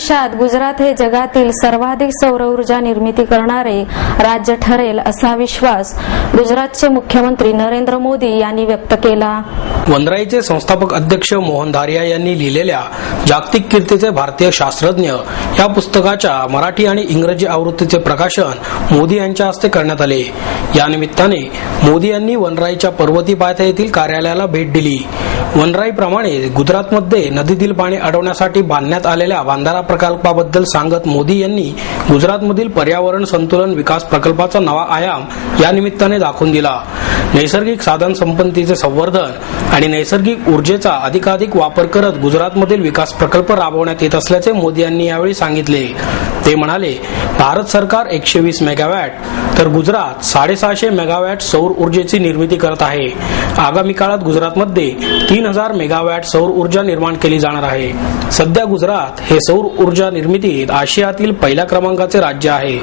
भविष्यात गुजरात हे जगातील सर्वाधिक सौर ऊर्जा निर्मिती करणारे राज्य ठरेल असा विश्वास गुजरातचे मुख्यमंत्री नरेंद्र मोदी यांनी व्यक्त केला। वनराईचे संस्थापक अध्यक्ष मोहन धारिया यांनी लिहिलेल्या जागतिक कीर्तीचे भारतीय शास्त्रज्ञ या पुस्तकाच्या मराठी आणि इंग्रजी आवृत्तीचे प्रकाशन मोदी यांच्या हस्ते करण्यात आले। या निमित्ताने मोदी यांनी वनराईच्या पर्वती पायथ्या येथील कार्यालयाला भेट दिली। वनराईप्रमाणे गुजरातमध्ये नदीतील पाणी अडवण्यासाठी बांधण्यात आलेल्या बांधारा प्रकल्पाबद्दल सांगत मोदी यांनी गुजरातमधील पर्यावरण संतुलन विकास प्रकल्पाचा नवा आयाम या निमित्ताने दाखवून दिला। नैसर्गिक साधन संपत्तीचे संवर्धन आणि नैसर्गिक ऊर्जेचा अधिकाधिक वापर करत गुजरातमधील विकास प्रकल्प राबवण्यात येत असल्याचे मोदी यांनी यावेळी सांगितले। ते म्हणाले, भारत सरकार 120 मेगावॅट तर गुजरात 650 मेगावॅट सौर ऊर्जेची निर्मिती करत आहे। आगामी काळात गुजरातमध्ये 3000 मेगावॅट सौर ऊर्जा निर्माण केली जाणार आहे। सध्या गुजरात हे सौर ऊर्जा निर्मितीत आशियातील पहिल्या क्रमांकाचे राज्य आहे।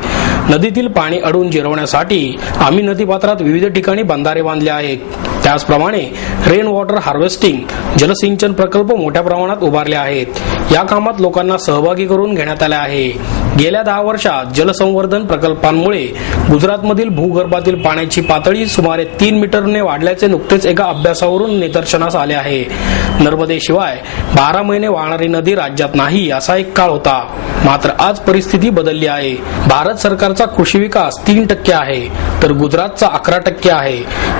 नदीतील पाणी अडवून जिरवण्यासाठी आम्ही नदीपात्रात विविध ठिकाणी बंधारे बांधले आहेत। त्याचप्रमाणे रेन वॉटर हार्वेस्टिंग जलसिंचन प्रकल्प मोठ्या प्रमाणात उभारले आहेत। या कामात लोकांना सहभागी करून घेण्यात आले आहे। गेल्या 10 वर्षात जलसंवर्धन प्रकल्पांमुळे गुजरातमधील भूगर्भातील पाण्याची पातळी सुमारे 3 मीटरने वाढल्याचे नुकतेच एका अभ्यासावरून निदर्शनास आले आहे। नर्मदेशिवाय 12 महिने वाहणारी नदी राज्यात नाही असा एक काळ होता, मात्र आज परिस्थिती बदलली आहे। भारत सरकारचा कृषी विकास 3% आहे तर गुजरातचा 11% आहे।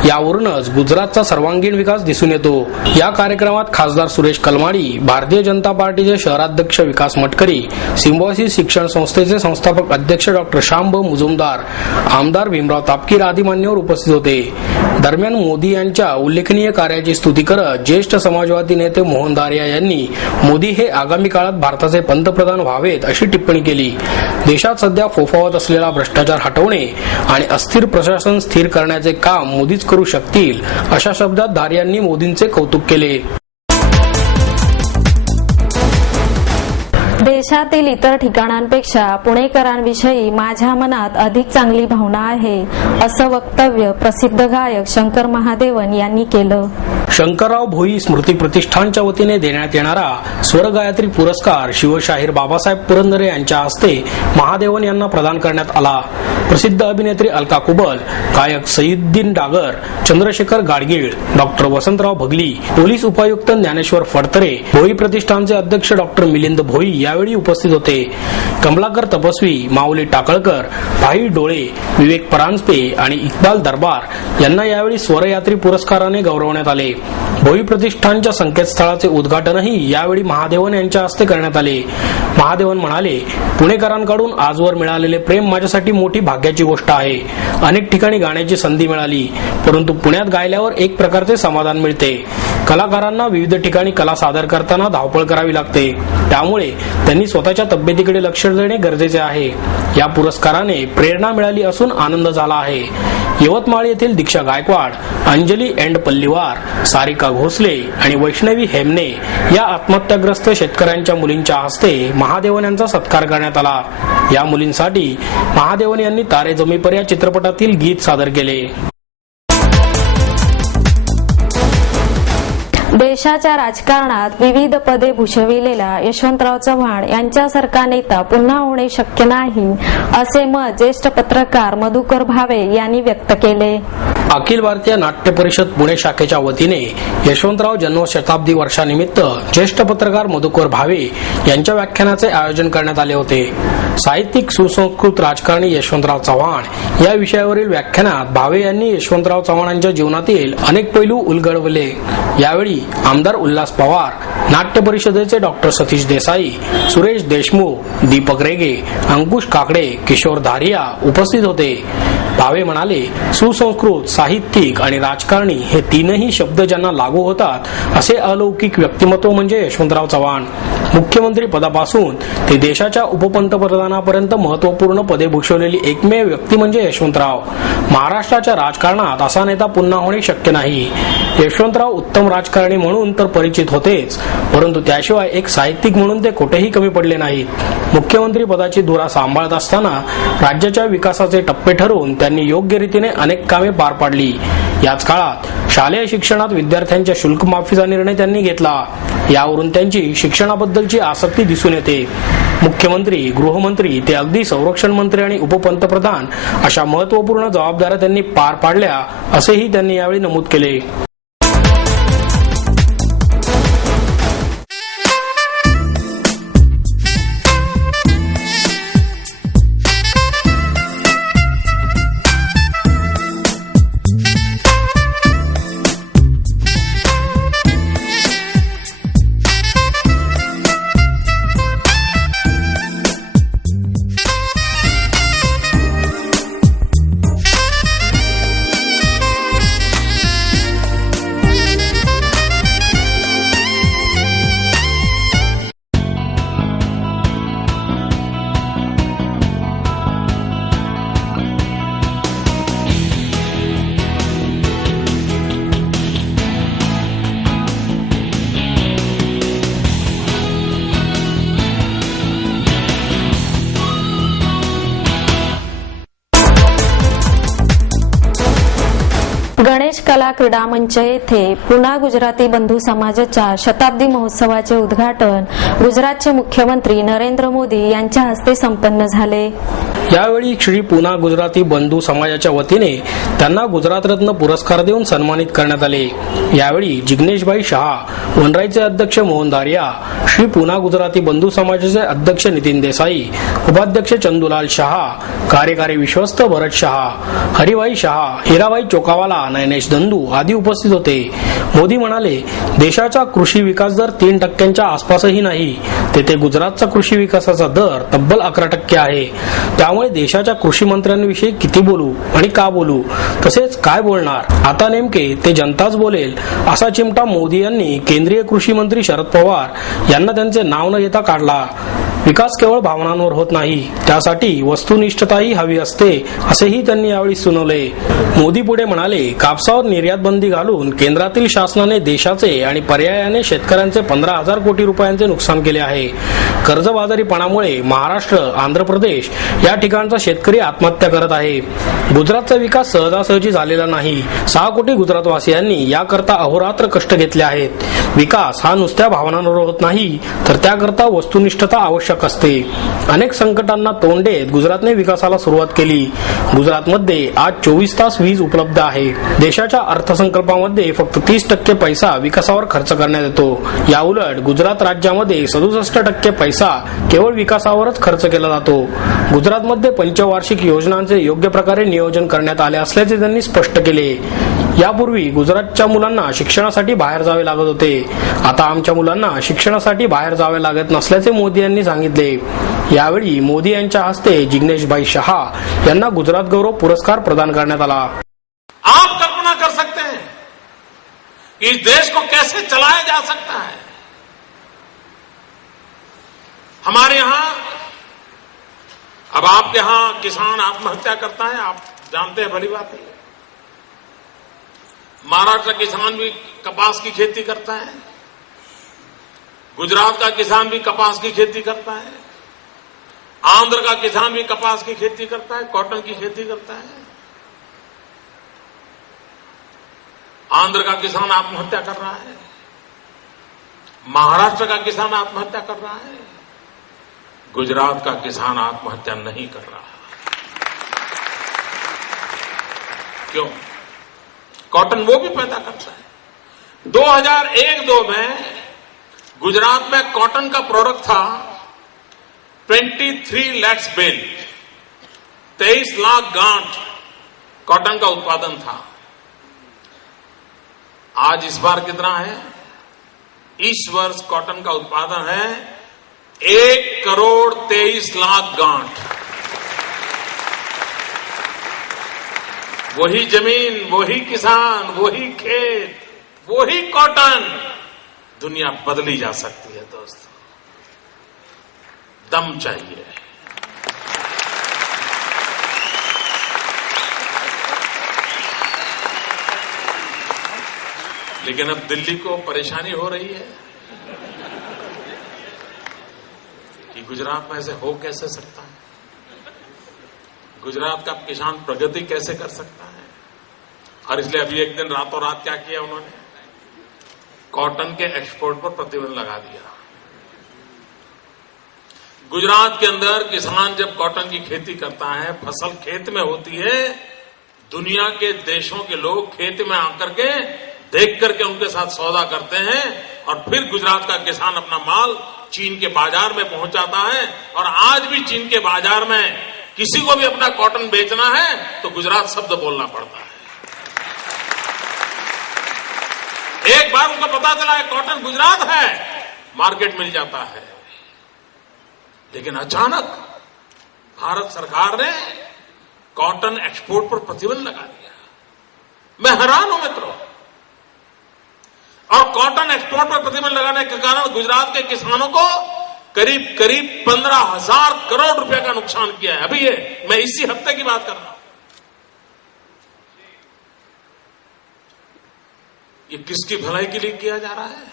यावरूनच गुजरातचा सर्वांगीण विकास दिसून येतो। या कार्यक्रमात खासदार सुरेश कलमाडी, भारतीय जनता पार्टीचे शहराध्यक्ष विकास मटकरी, सिम्बॉयसिस शिक्षण संस्थेचे संस्थापक अध्यक्ष डॉ. शांब मुजुमदार, आमदार भीमराव तापकीर आदी मान्यवर उपस्थित होते। दरम्यान मोदी यांच्या उल्लेखनीय कार्याची स्तुती करत ज्येष्ठ समाजवादी नेते मोहन धारिया यांनी मोदी हे आगामी काळात भारताचे पंतप्रधान व्हावेत अशी टिप्पणी केली। देशात सध्या फोफावत असलेला भ्रष्टाचार हटवणे आणि अस्थिर प्रशासन स्थिर करण्याचे काम मोदीच करू शकतील अशा शब्दात धारियांनी मोदींचे कौतुक केले। देशातील इतर ठिकाणांपेक्षा पुणेकरांविषयी माझ्या मनात अधिक चांगली भावना आहे असं वक्तव्य प्रसिद्ध गायक शंकर महादेवन यांनी केलं। शंकरराव भोई स्मृती प्रतिष्ठानच्या वतीने देण्यात येणारा स्वरगायत्री पुरस्कार शिवशाहीर बाबासाहेब पुरंदरे यांच्या हस्ते महादेवन यांना प्रदान करण्यात आला। प्रसिद्ध अभिनेत्री अलका कुबल, गायक सईदुद्दीन डागर, चंद्रशेखर गाडगीळ, डॉ. वसंतराव भगली, पोलीस उपायुक्त ज्ञानेश्वर फडतरे, भोई प्रतिष्ठानचे अध्यक्ष डॉ. मिलिंद भोई यावेळी उपस्थित होते। कमलाकर तपस्वी, माऊली टाकळकर, भाई डोळे, विवेक परांजपे आणि इक्बाल दरबार यांना यावेळी स्वरयात्री पुरस्काराने गौरवण्यात आले। भोई प्रतिष्ठानच्या संकेतस्थळाचे उद्घाटनही यावेळी महादेवन यांच्या हस्ते करण्यात आले। महादेवन म्हणाले, पुणेकरांकडून आजवर मिळालेले प्रेम माझ्यासाठी मोठी भाग्याची गोष्ट आहे। अनेक ठिकाणी गाण्याची संधी मिळाली, परंतु पुण्यात गायल्यावर एक प्रकारचे समाधान मिळते। कलाकारांना विविध ठिकाणी कला सादर करताना धावपळ करावी लागते, त्यामुळे त्यांनी स्वतःच्या तब्येतीकडे लक्ष देणे गरजेचे आहे। या पुरस्काराने प्रेरणा मिळाली असून आनंद झाला आहे। यवतमाळ येथील दीक्षा गायकवाड, अंजली एंड पल्लीवार, सारिका घोसले आणि वैष्णवी हेमने या आत्महत्याग्रस्त शेतकऱ्यांच्या मुलींच्या हस्ते महादेवन यांचा सत्कार करण्यात आला। या मुलींसाठी महादेवन यांनी तारे जमी पर या चित्रपटातील गीत सादर केले। देशाच्या राजकारणात विविध पदे भूषविलेल्या यशवंतराव चव्हाण यांच्यासारखा नेता पुन्हा होणे शक्य नाही असे मत ज्येष्ठ पत्रकार मधुकर भावे यांनी व्यक्त केले। अखिल भारतीय नाट्य परिषद पुणे शाखेच्या वतीने यशवंतराव जन्मशताब्दी वर्षानिमित्त ज्येष्ठ पत्रकार मधुकर भावे यांच्या व्याख्यानाचे आयोजन करण्यात आले होते। साहित्यिक सुसंस्कृत राजकारणी यशवंतराव चव्हाण या विषयावरील व्याख्यानात भावे यांनी यशवंतराव चव्हाणांच्या जीवनातील अनेक पैलू उलगडवले। यावेळी आमदार उल्हास पवार, नाट्य परिषदेचे डॉ. सतीश देसाई, सुरेश देशमुख, दीपक रेगे, अंकुश काकडे, किशोर धारिया उपस्थित होते। भावे म्हणाले, सुसंस्कृत, साहित्यिक आणि राजकारणी हे तीनही शब्द ज्यांना लागू होतात असे अलौकिक व्यक्तिमत्व म्हणजे यशवंतराव चव्हाण। मुख्यमंत्री पदापासून ते देशाच्या उपपंतप्रधानापर्यंत महत्वपूर्ण पदे भूषवलेली एकमेव व्यक्ती म्हणजे यशवंतराव। महाराष्ट्राच्या राजकारणात असा नेता पुन्हा होणे शक्य नाही। यशवंतराव उत्तम राजकारणी म्हणून तर परिचित होतेच, परंतु त्याशिवाय एक साहित्यिक म्हणून ते कुठेही कमी पडले नाहीत। मुख्यमंत्री पदाची धुरा सांभाळत असताना राज्याच्या विकासाचे टप्पे ठरवून त्यांनी योग्य रीतीने अनेक कामे पार पाडली। याच काळात शालेय शिक्षणात विद्यार्थ्यांच्या शुल्क माफीचा निर्णय त्यांनी घेतला। यावरून त्यांची शिक्षणाबद्दलची आसक्ती दिसून येते. मुख्यमंत्री, गृहमंत्री ते अगदी संरक्षण मंत्री आणि उपपंतप्रधान अशा महत्त्वपूर्ण जबाबदाऱ्या त्यांनी पार पाडल्या असेही त्यांनी यावेळी नमूद केले. गणेश कला क्रीडा मंच येथे पुना गुजराती बंधू समाजाच्या शताब्दी महोत्सवाचे उद्घाटन गुजरातचे मुख्यमंत्री नरेंद्र मोदी यांच्या हस्ते संपन्न झाले. यावेळी श्री पुना गुजराती बंधू समाजाच्या वतीने त्यांना गुजरात रत्न पुरस्कार देऊन सन्मानित करण्यात आले. यावेळी जिग्नेशभाई शहा, वनराईचे अध्यक्ष मोहन धारिया, श्री पुना गुजराती बंधू समाजाचे अध्यक्ष नितीन देसाई, उपाध्यक्ष चंदूलाल शहा, कार्यकारी विश्वस्त भरत शहा, हरिभाई शहा, हिराबाई चोकावाला, नयनेश दंदू आदी उपस्थित होते. मोदी म्हणाले, देशाचा कृषी विकास दर 3% आसपासही नाही. तेथे गुजरातचा कृषी विकासाचा दर तब्बल 11% आहे. त्यामुळे देशाच्या कृषी मंत्र्यांविषयी किती बोलू आणि का बोलू, तसेच काय बोलणार, आता नेमके ते जनताच बोलेल असा चिमटा मोदी यांनी केंद्रीय कृषी मंत्री शरद पवार यांना त्यांचे नाव न घेता काढला. विकास केवळ भावनांवर होत नाही, त्यासाठी वस्तुनिष्ठताही हवी असते असेही त्यांनी यावेळी सुनावले. मोदी पुढे म्हणाले, कापसावर निर्यात बंदी घालून केंद्रातील शासनाने देशाचे आणि पर्यायाने शेतकऱ्यांचे 15,000 कोटी रुपयांचे नुकसान केले आहे. कर्जबाजारीपणामुळे महाराष्ट्र, आंध्र प्रदेश या ठिकाणचा शेतकरी आत्महत्या करत आहे. गुजरातचा विकास सहजासहजी झालेला नाही. 6 कोटी गुजरातवासियांनी याकरता अहोरात्र कष्ट घेतले आहेत. विकास हा नुसत्या भावनांवर होत नाही, तर त्याकरता वस्तुनिष्ठता आवश्यक असते. अनेक संकटांना तोंड देत गुजरातने विकासाला सुरुवात केली. गुजरातमध्ये आज 24 तास वीज उपलब्ध आहे. देशाच्या अर्थसंकल्पामध्ये फक्त 30% पैसा विकासावर खर्च करण्यात येतो. याउलट गुजरात राज्यामध्ये 67% पैसा केवळ विकासावरच खर्च केला जातो. गुजरातमध्ये पंचवार्षिक योजनांचे योग्य प्रकारे नियोजन करण्यात आले असल्याचे त्यांनी स्पष्ट केले. यापूर्वी गुजरातच्या मुलांना शिक्षणासाठी बाहेर जावे लागत होते. आता आमच्या मुलांना शिक्षणासाठी बाहेर जावे लागत नसल्याचे मोदी यांनी सांगितले. यावेळी मोदी यांच्या हस्ते जिग्नेशभाई शहा यांना गुजरात गौरव पुरस्कार प्रदान करण्यात आला. आप कल्पना कर सकते हैं कि इस देश को कैसे चलाया जा सकता है. हमारे यहां, अब आपके यहां किसान आत्महत्या करता है, आप जानते हैं, भली बात है. महाराष्ट्र का किसान भी कपास की खेती करता है, गुजरात का किसान भी कपास की खेती करता है, आंध्र का किसान भी कपास की खेती करता है, कॉटन की खेती करता है. आंध्र का किसान आत्महत्या कर रहा है, महाराष्ट्र का किसान आत्महत्या कर रहा है, गुजरात का किसान आत्महत्या नहीं कर रहा. क्यों? कॉटन वो भी पैदा करता है. 2001-2 में गुजरात में कॉटन का प्रोडक्ट था 23 लाख बेल, 23 लाख गांठ कॉटन का उत्पादन था. आज इस बार कितना है? इस वर्ष कॉटन का उत्पादन है 1,23,00,000 गांठ. वही जमीन, वही किसान, वही खेत, वही कॉटन. दुनिया बदली जा सकती है दोस्तों. दम चाहिए. लेकिन अब दिल्ली को परेशानी हो रही है कि गुजरात में ऐसे हो कैसे सकता है, गुजरात का किसान प्रगति कैसे कर सकता है. और इसलिए अभी एक दिन रातों रात क्या किया उन्होंने, कॉटन के एक्सपोर्ट पर प्रतिबंध लगा दिया। गुजरात के अंदर किसान जब कॉटन की खेती करता है, फसल खेत में होती है, दुनिया के देशों के लोग खेत में आकर के देख करके उनके साथ सौदा करते हैं और फिर गुजरात का किसान अपना माल चीन के बाजार में पहुंचाता है। और आज भी चीन के बाजार में किसी को भी अपना कॉटन बेचना है तो गुजरात शब्द बोलना पड़ता है। एक बार उनको पता चला है कॉटन गुजरात है, मार्केट मिल जाता है। लेकिन अचानक भारत सरकार ने कॉटन एक्सपोर्ट पर प्रतिबंध लगा दिया। मैं हैरान हूं मित्रों। और कॉटन एक्सपोर्ट पर प्रतिबंध लगाने के कारण गुजरात के किसानों को करीब 15,000 करोड़ रुपए का नुकसान किया है। अभी ये मैं इसी हफ्ते की बात कर रहा हूं। ये किसकी भलाई के लिए किया जा रहा है?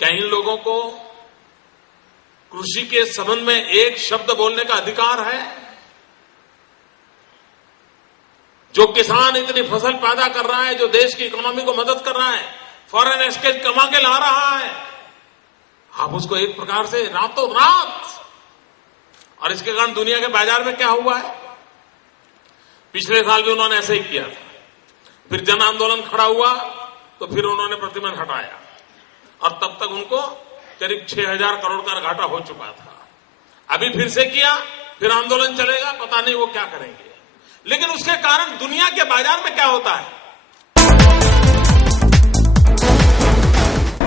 क्या इन लोगों को कृषि के संबंध में एक शब्द बोलने का अधिकार है? जो किसान इतनी फसल पैदा कर रहा है, जो देश की इकोनॉमी को मदद कर रहा है, फॉरेन एक्सचेंज कमा के ला रहा है, आप उसको एक प्रकार से रातों रात। और इसके कारण दुनिया के बाजार में क्या हुआ है? पिछले साल भी उन्होंने ऐसे ही किया था। फिर जन आंदोलन खड़ा हुआ तो फिर उन्होंने प्रतिबंध हटाया और तब तक उनको करीब 6,000 करोड़ का घाटा हो चुका था। अभी फिर से किया, फिर आंदोलन चलेगा, पता नहीं वो क्या करेंगे। लेकिन उसके कारण दुनिया के बाजार में क्या होता है?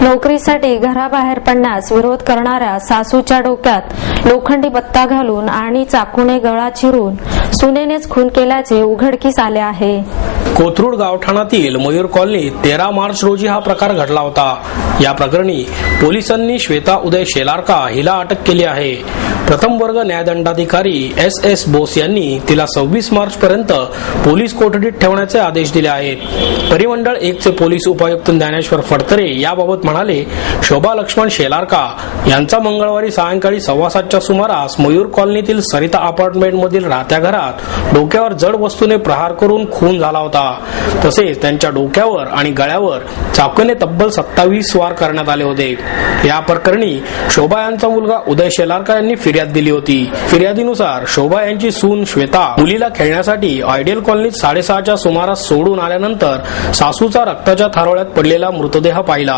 नोकरीसाठी घराबाहेर पडण्यास विरोध करणाऱ्या सासूच्या डोक्यात लोखंडी बत्ता घालून आणि चाकूने गळा चिरून सुनेनेच खून केल्याचे उघडकीस आले आहे। कोथरूड गावठाणातील मयूर कॉलनीत 13 मार्च रोजी हा प्रकार घडला होता। या प्रकरणी पोलिसांनी श्वेता उदय शेलारका हिला अटक केली आहे। प्रथम वर्ग न्यायदंडाधिकारी SS बोस यांनी तिला 26 मार्च पर्यंत पोलीस कोठडीत ठेवण्याचे आदेश दिले आहेत। परिमंडळ 1 चे पोलीस उपायुक्त ज्ञानेश्वर फडतरे याबाबत म्हणाले, शोभा लक्ष्मण शेलारका यांचा मंगळवारी सायंकाळी 7:15च्या सुमारास मयूर कॉलनीतील सरिता अपार्टमेंट मधील राहत्या घरात डोक्यावर जड वस्तूने प्रहार करून खून झाला होता। तसेच त्यांच्या डोक्यावर आणि गळ्यावर चाकूने तब्बल 27 वार करण्यात आले होते। या प्रकरणी शोभा यांचा मुलगा उदय शेलारका यांनी फिर्याद दिली होती। फिर्यादीनुसार शोभा यांची सून श्वेता मुलीला खेळण्यासाठी आयडियल कॉलनीत 6:30च्या सुमारास सोडून आल्यानंतर सासूचा रक्ताच्या थारोळ्यात पडलेला मृतदेह पाहिला।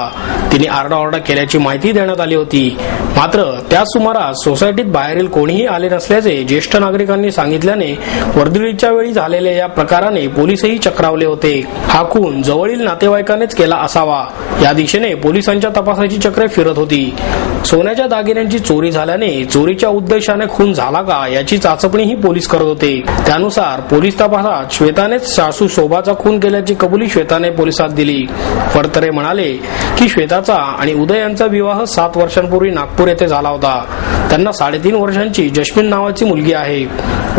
तिने आरडाओरडा केल्याची माहिती देण्यात आली होती। मात्र त्याच सुमारास सोसायटीत बाहेरील कोणीही आले नसल्याचे ज्येष्ठ नागरिकांनी सांगितल्याने वर्दळीच्या वेळी झालेल्या या प्रकाराने पोलीसही चक्रावले होते। हा खून जवळील नातेवाईकांनीच केला असावा या दिशेने पोलिसांच्या तपासाची चक्रे फिरत होती। सोन्याच्या दागिन्यांची चोरी झाल्याने चोरीच्या उद्देशाने खून झाला का याची चाचपणीही पोलीस करत होते। त्यानुसार पोलीस तपासात श्वेतानेच सासू शोभाचा खून केल्याची कबुली श्वेताने पोलिसात दिली। फडतरे म्हणाले की श्वेताचा आणि उदय यांचा विवाह 7 वर्षांपूर्वी नागपूर येथे झाला होता। त्यांना 3.5 वर्षांची जस्मिन नावाची मुलगी आहे।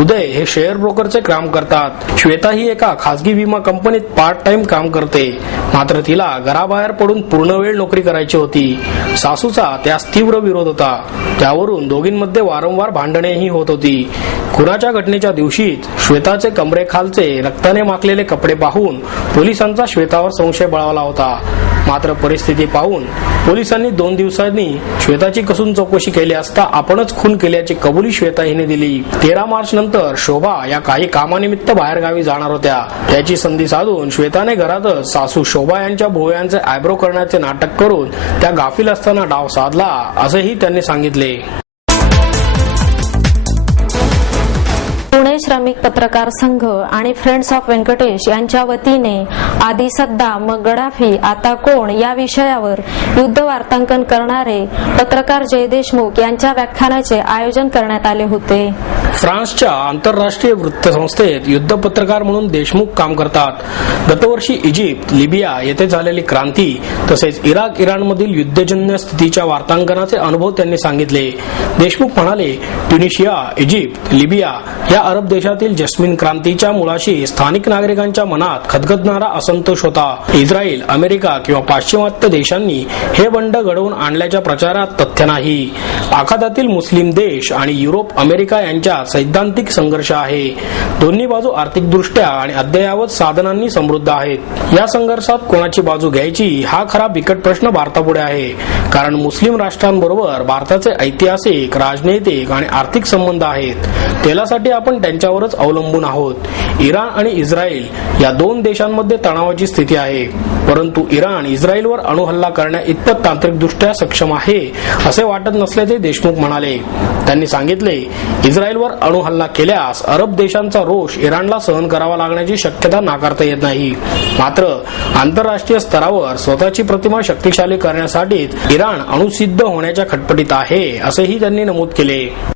उदय हे शेअर ब्रोकरचे काम करतात। श्वेता ही एका खासगी विमा कंपनीत पार्ट टाइम काम करते। मात्र तिला घराबाहेर पडून पूर्ण वेळ नोकरी करायची होती। सासूचा त्यास तीव्र विरोध होता। त्यावरून दोघींमध्ये वारंवार भांडणेही होत होती। खुनाच्या घटनेच्या दिवशीच श्वेताचे कमरेखालचे रक्ताने माखलेले कपडे पाहून पोलिसांचा श्वेतावर संशय बळावला होता। मात्र परिस्थिती पाहून पोलिसांनी 2 दिवसांनी श्वेताची कसून चौकशी केली असता आपणच खून केल्याची कबुली श्वेता हिने दिली। 13 मार्च नंतर शोभा या काही कामानिमित्त बाहेरगावी जाणार होत्या। त्याची संधी साधून श्वेताने घरातच सासू शोभा यांच्या भोवयांचे आयब्रो करण्याचे नाटक करून त्या गाफील असताना डाव साधला असेही त्यांनी सांगितले। पुणे श्रमिक पत्रकार संघ आणि फ्रेंड्स ऑफ व्यंकटेश यांच्या वतीने आधी सद्दाम मग गडाफी आता कोण या विषयावर युद्ध वार्तांकन करणारे पत्रकार जय देशमुख यांच्या व्याख्यानाचे आयोजन करण्यात आले होते। फ्रान्सच्या आंतरराष्ट्रीय वृत्तसंस्थेत युद्ध पत्रकार म्हणून देशमुख काम करतात। गतवर्षी इजिप्त, लिबिया येथे झालेली क्रांती तसेच इराक इराणमधील युद्धजन्य स्थितीच्या वार्तांकनाचे अनुभव त्यांनी सांगितले। देशमुख म्हणाले, ट्युनिशिया, इजिप्त, लिबिया या अरब देशात देशातील जस्मिन क्रांतीच्या मुळाशी स्थानिक नागरिकांच्या मनात खदखदणारा असंतोष होता. इस्रायल, अमेरिका किंवा पाश्चिमात्य देशांनी हे बंड घडवून आणल्याच्या प्रचारात तथ्य नाही. आखातातील मुस्लिम देश आणि युरोप, अमेरिका यांच्यात सैद्धांतिक संघर्ष आहे. दोन्ही बाजू आर्थिकदृष्ट्या आणि अद्ययावत साधनांनी समृद्ध आहेत. या संघर्षात कोणाची बाजू घ्यायची हा खरा बिकट प्रश्न भारतापुढे आहे. कारण मुस्लिम राष्ट्रांबरोबर भारताचे ऐतिहासिक, राजनैतिक आणि आर्थिक संबंध आहेत. तेलासाठी आपण त्यांच्यावरच अवलंबून आहोत. इराण आणि इस्रायल या दोन देशांमध्ये तणावाची स्थिती आहे. परंतु इराण इस्रायलवर अणुहल्ला करण्या इतपत तांत्रिकदृष्ट्या सक्षम आहे असे वाटत नसल्याचे देशमुख म्हणाले. त्यांनी सांगितले, इस्रायलवर अणुहल्ला केल्यास अरब देशांचा रोष इराणला सहन करावा लागण्याची शक्यता नाकारता येत नाही. मात्र आंतरराष्ट्रीय स्तरावर स्वतःची प्रतिमा शक्तिशाली करण्यासाठीच इराण अणुसिद्ध होण्याच्या खटपटीत आहे असेही त्यांनी नमूद केले.